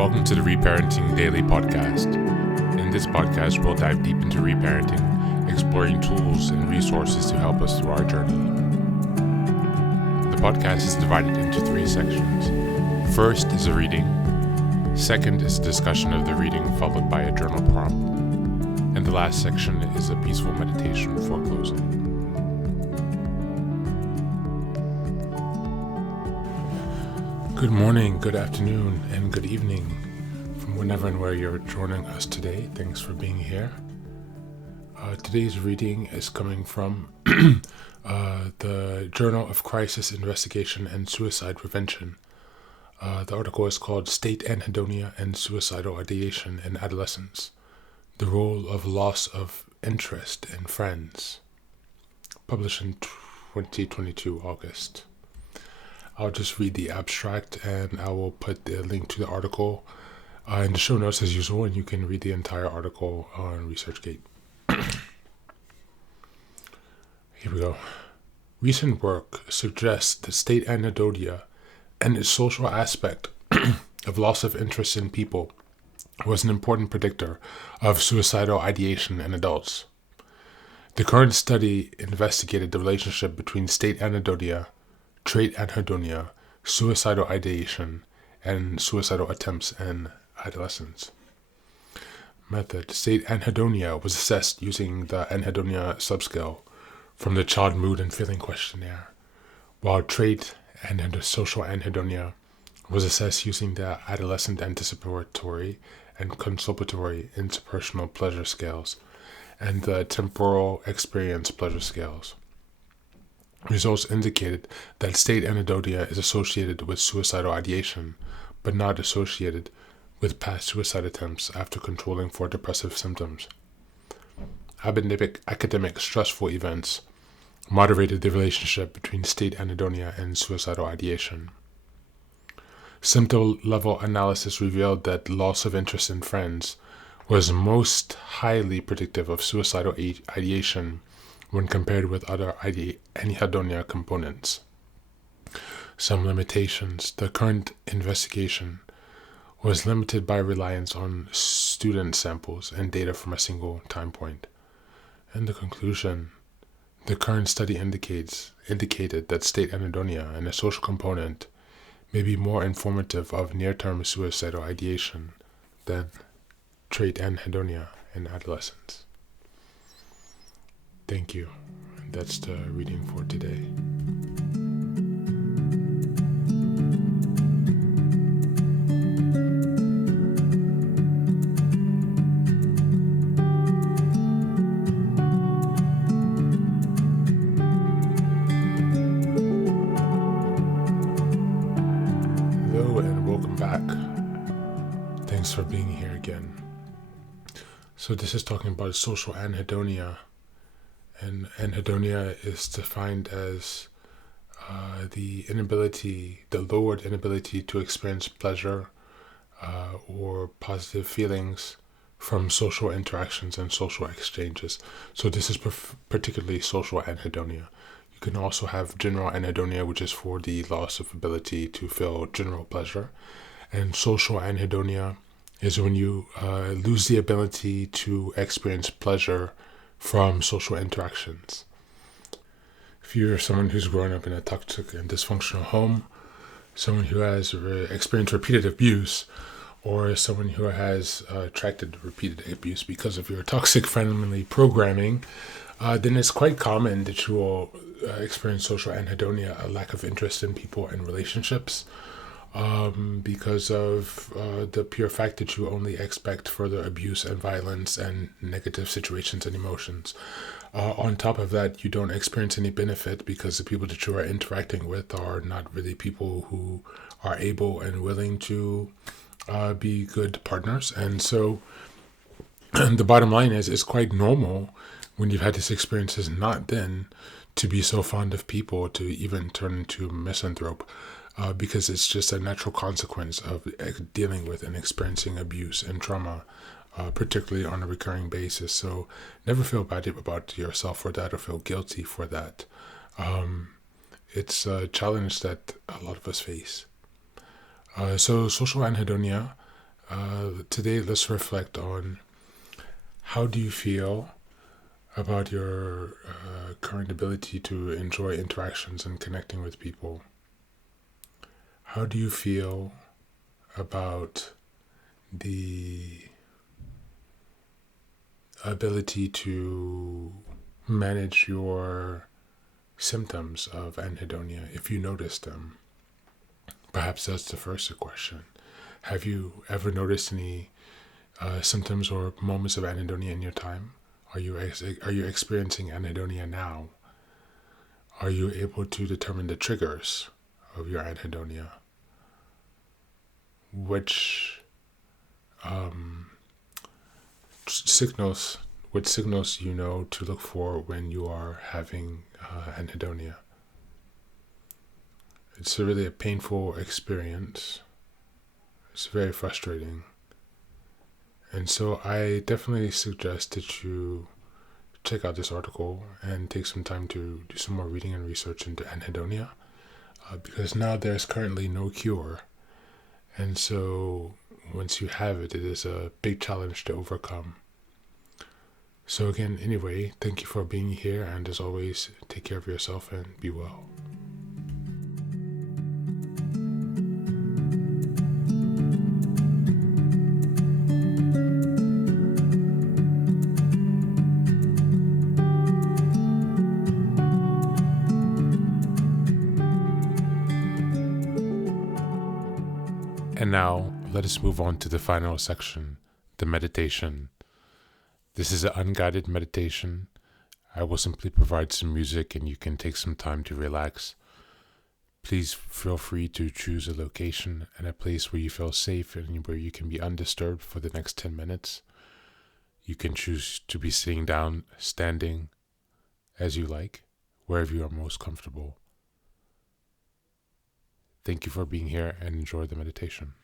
Welcome to the Reparenting Daily podcast. In this podcast, we'll dive deep into reparenting, exploring tools and resources to help us through our journey. The podcast is divided into 3 sections. First is a reading. Second is a discussion of the reading, followed by a journal prompt. And the last section is a peaceful meditation for closing. Good morning, good afternoon, and good evening from whenever and where you're joining us today. Thanks for being here. Today's reading is coming from the Journal of Crisis Investigation and Suicide Prevention. The article is called State Anhedonia and Suicidal Ideation in Adolescence, the Role of Loss of Interest in Friends, published in 2022 August. I'll just read the abstract and I will put the link to the article in the show notes as usual, and you can read the entire article on ResearchGate. Here we go. Recent work suggests that state anhedonia and its social aspect of loss of interest in people was an important predictor of suicidal ideation in adults. The current study investigated the relationship between state anhedonia, trait anhedonia, suicidal ideation, and suicidal attempts in adolescents. Method. State anhedonia was assessed using the anhedonia subscale from the Child Mood and Feeling Questionnaire, while trait and social anhedonia was assessed using the adolescent anticipatory and consolatory interpersonal pleasure scales and the temporal experience pleasure scales. Results indicated that state anhedonia is associated with suicidal ideation, but not associated with past suicide attempts after controlling for depressive symptoms. Academic stressful events moderated the relationship between state anhedonia and suicidal ideation. Symptom-level analysis revealed that loss of interest in friends was most highly predictive of suicidal ideation when compared with other anhedonia components. Some limitations. The current investigation was limited by reliance on student samples and data from a single time point. In the conclusion, the current study indicated that state anhedonia and a social component may be more informative of near-term suicidal ideation than trait anhedonia in adolescents. Thank you. That's the reading for today. Hello and welcome back. Thanks for being here again. So this is talking about social anhedonia. And anhedonia is defined as the lowered inability to experience pleasure or positive feelings from social interactions and social exchanges. So this is particularly social anhedonia. You can also have general anhedonia, which is for the loss of ability to feel general pleasure. And social anhedonia is when you lose the ability to experience pleasure from social interactions. If you're someone who's grown up in a toxic and dysfunctional home, someone who has experienced repeated abuse, or someone who has attracted repeated abuse because of your toxic family programming, then it's quite common that you will experience social anhedonia, a lack of interest in people and relationships, because of the pure fact that you only expect further abuse and violence and negative situations and emotions. On top of that, you don't experience any benefit because the people that you are interacting with are not really people who are able and willing to be good partners. And so the bottom line is, it's quite normal when you've had these experiences not then to be so fond of people, to even turn into a misanthrope. Because it's just a natural consequence of dealing with and experiencing abuse and trauma, particularly on a recurring basis. So never feel bad about yourself for that or feel guilty for that. It's a challenge that a lot of us face. So social anhedonia Today, let's reflect on how do you feel about your current ability to enjoy interactions and connecting with people. How do you feel about the ability to manage your symptoms of anhedonia if you notice them? Perhaps that's the first question. Have you ever noticed any symptoms or moments of anhedonia in your time? Are you experiencing anhedonia now? Are you able to determine the triggers of your anhedonia? Which signals you know to look for when you are having anhedonia? It's really a painful experience. It's very frustrating. And so I definitely suggest that you check out this article and take some time to do some more reading and research into anhedonia, because now there's currently no cure. And so once you have it, it is a big challenge to overcome. So again, anyway, thank you for being here. And as always, take care of yourself and be well. And now, let us move on to the final section, the meditation. This is an unguided meditation. I will simply provide some music and you can take some time to relax. Please feel free to choose a location and a place where you feel safe and where you can be undisturbed for the next 10 minutes. You can choose to be sitting down, standing, as you like, wherever you are most comfortable. Thank you for being here and enjoy the meditation.